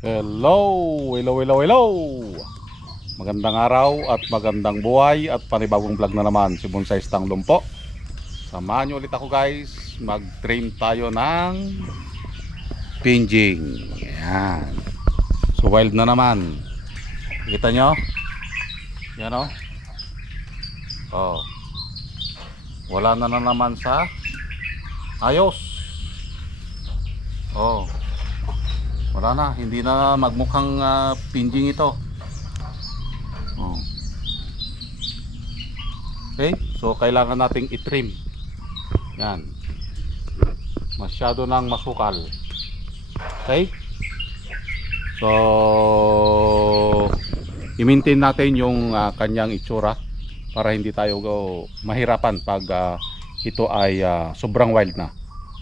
Hello. Magandang araw at magandang buhay at panibagong vlog na naman si Bonsai Stanglong po. Samahan nyo ulit ako guys. Mag-trim tayo ng pinjing. Yan. So wild na naman. Kita nyo? Yan o. Oh. Wala na naman sa ayos. Oh. Wala na, hindi na magmukhang pinjing ito. Oh. Okay, so kailangan nating i-trim. Yan. Masyado nang masukal. Okay? So i-maintain natin yung kanyang itsura para hindi tayo mahirapan pag ito ay sobrang wild na.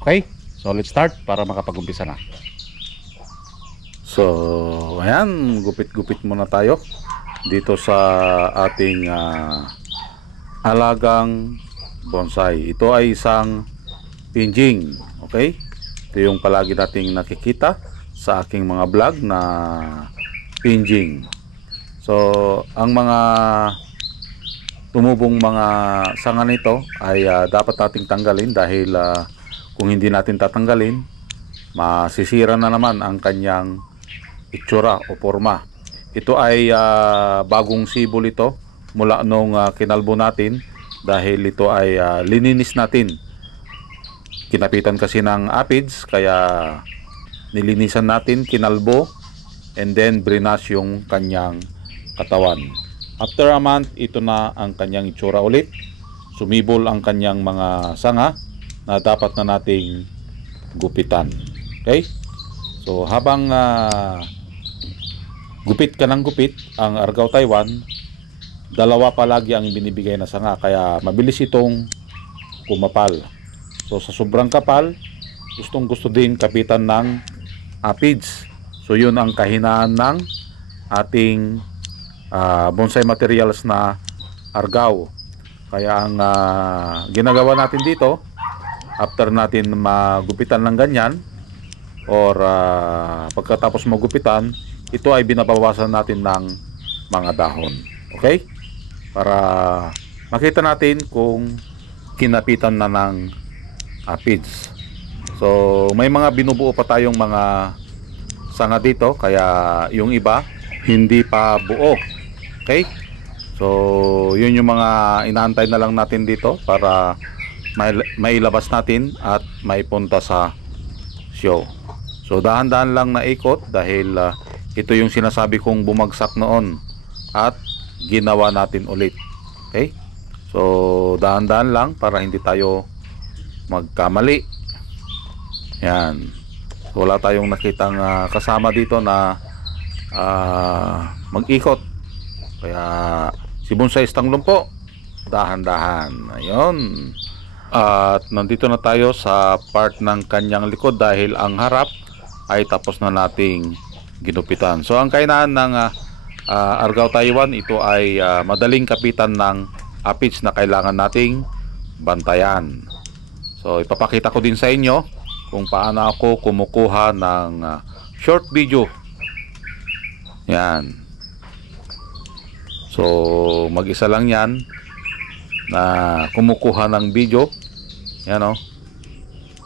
Okay? So let's start para makapag-umpisa na. So, ayan, gupit-gupit muna tayo dito sa ating alagang bonsai. Ito ay isang pinjing, okay? Ito yung palagi nating nakikita sa aking mga vlog na pinjing. So, ang mga tumubong mga sanga nito ay dapat nating tanggalin dahil kung hindi natin tatanggalin, masisira na naman ang kanyang itsura o forma. Ito ay bagong sibol ito mula nung kinalbo natin dahil ito ay lininis natin. Kinapitan kasi ng aphids kaya nilinisan natin, kinalbo, and then brinas yung kanyang katawan. After a month, ito na ang kanyang itsura ulit. Sumibol ang kanyang mga sanga na dapat na nating gupitan. Okay? So habang gupit ka ng gupit ang Argao Taiwan, dalawa palagi ang binibigay na sanga kaya mabilis itong kumapal. So sa sobrang kapal, gustong gusto din kapitan ng aphids. So yun ang kahinaan ng ating bonsai materials na Argao. Kaya ang ginagawa natin dito, after natin magupitan ng ganyan or pagkatapos magupitan, ito ay binabawasan natin ng mga dahon. Okay? Para makita natin kung kinapitan na ng aphids. So may mga binubuo pa tayong mga sanga dito kaya yung iba hindi pa buo. Okay? So yun yung mga inaantay na lang natin dito para mailabas natin at maipunta sa show. So dahan-dahan lang na ikot dahil ito yung sinasabi kong bumagsak noon at ginawa natin ulit. Okay? So dahan-dahan lang para hindi tayo magkamali. Yan. So, wala tayong nakitang kasama dito na mag-ikot. Kaya si Bonsai Stanglong po, dahan-dahan. Ayun. At nandito na tayo sa part ng kanyang likod dahil ang harap ay tapos na nating ginupitan. So ang kainaan ng Argao Taiwan, ito ay madaling kapitan ng aphids na kailangan nating bantayan. So ipapakita ko din sa inyo kung paano ako kumukuha ng short video. Yan. So mag-isa lang yan na kumukuha ng video. Yan o.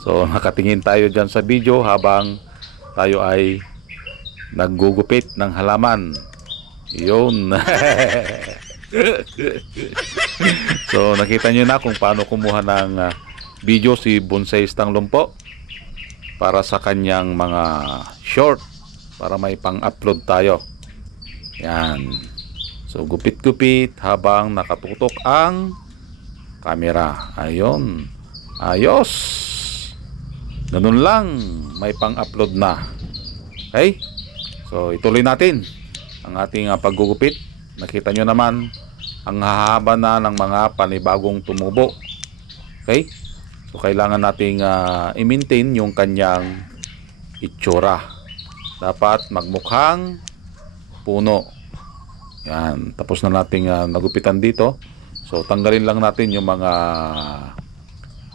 So nakatingin tayo dyan sa video habang tayo ay naggugupit ng halaman. Yun. So nakita nyo na kung paano kumuha ng video si Bonsai Stanglong po para sa kanyang mga short para may pang-upload tayo. Yan. So gupit-gupit habang nakatutok ang camera. Ayun. Ayos. Ganun lang, may pang-upload na. Okay? So ituloy natin ang ating paggugupit. Nakita nyo naman ang hahaba na ng mga panibagong tumubo. Okay? So kailangan nating i-maintain yung kanyang itsura. Dapat magmukhang puno. Yan, tapos na nating nagupitan dito. So tanggalin lang natin yung mga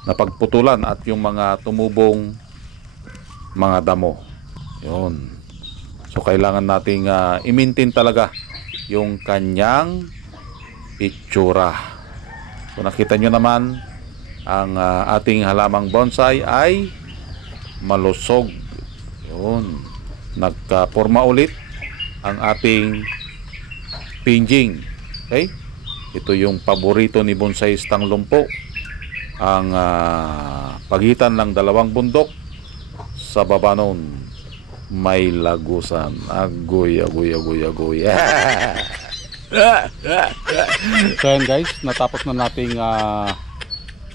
napagputulan at yung mga tumubong mga damo. Yun. So So kailangan nating i-maintain talaga yung kanyang itsura. So nakita nyo naman ang ating halamang bonsai ay malusog. Yun, nagka-forma ulit ang ating pinjing. Okay, ito yung paborito ni bonsaistang lumpo, ang pagitan ng dalawang bundok, sa baba nun may lagusan. Agoy, agoy, agoy, agoy. So yan guys, natapos na nating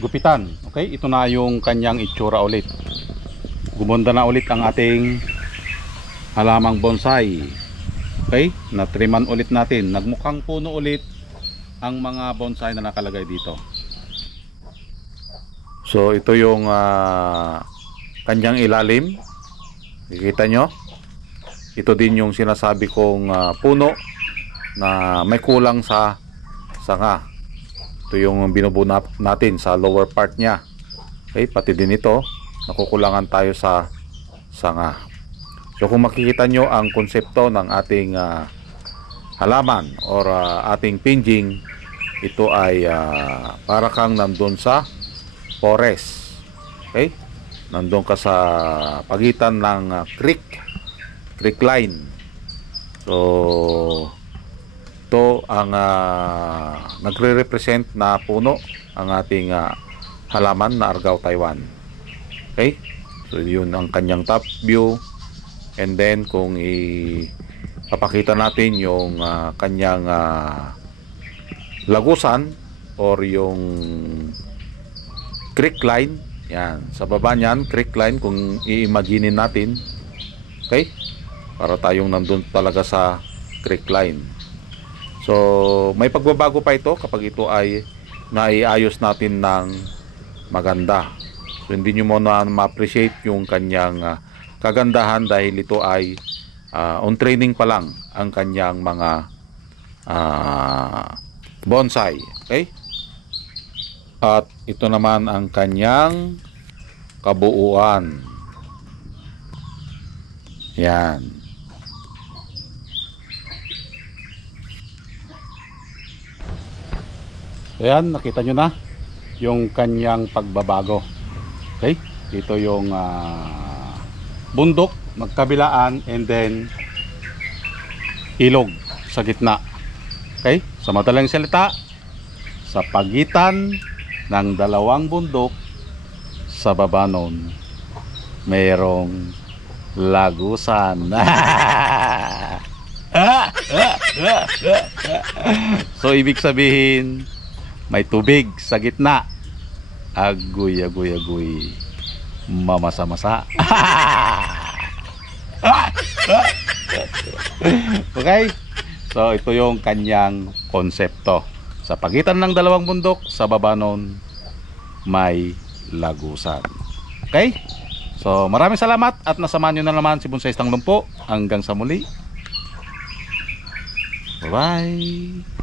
gupitan. Okay, ito na yung kanyang itsura ulit. Gumanda na ulit ang ating halamang bonsai. Okay, natriman ulit natin. Nagmukhang puno ulit ang mga bonsai na nakalagay dito. So ito yung kanyang ilalim. Nakikita nyo? Ito din yung sinasabi kong puno na may kulang sa sanga. Ito yung binubuo natin sa lower part niya. Okay, pati din ito nakukulangan tayo sa sanga. So kung makikita nyo ang konsepto ng ating halaman or ating pinjing, ito ay para kang nandun sa forest. Okay, nandun ka sa pagitan ng creek line. So ito ang nagre-represent na puno ang ating halaman na Argao Taiwan. Okay, so yun ang kanyang top view. And then kung ipapakita natin yung kanyang lagusan or yung creek line, yan, sa baba niyan creek line, kung i-imagine natin, okay, para tayong nandun talaga sa creek line. So may pagbabago pa ito kapag ito ay naiayos natin ng maganda. So hindi nyo muna ma-appreciate yung kanyang kagandahan dahil ito ay on training pa lang ang kanyang mga bonsai. Okay, at ito naman ang kanyang kabuuan. Yan. Ayan, nakita nyo na yung kanyang pagbabago. Okay, ito yung bundok magkabilaan and then ilog sa gitna. Okay, sa madaling salita, sa pagitan ng dalawang bundok, sa baba nun mayroong lagusan. So ibig sabihin may tubig sa gitna. Agoy, agoy, agoy, mamasa-masa. Okay, so ito yung kanyang konsepto. Sa pagitan ng dalawang bundok, sa baba nun may lagusan. Okay, so maraming salamat at nasamahan nyo na naman si Bonsaistang Lumpo. Hanggang sa muli, bye bye.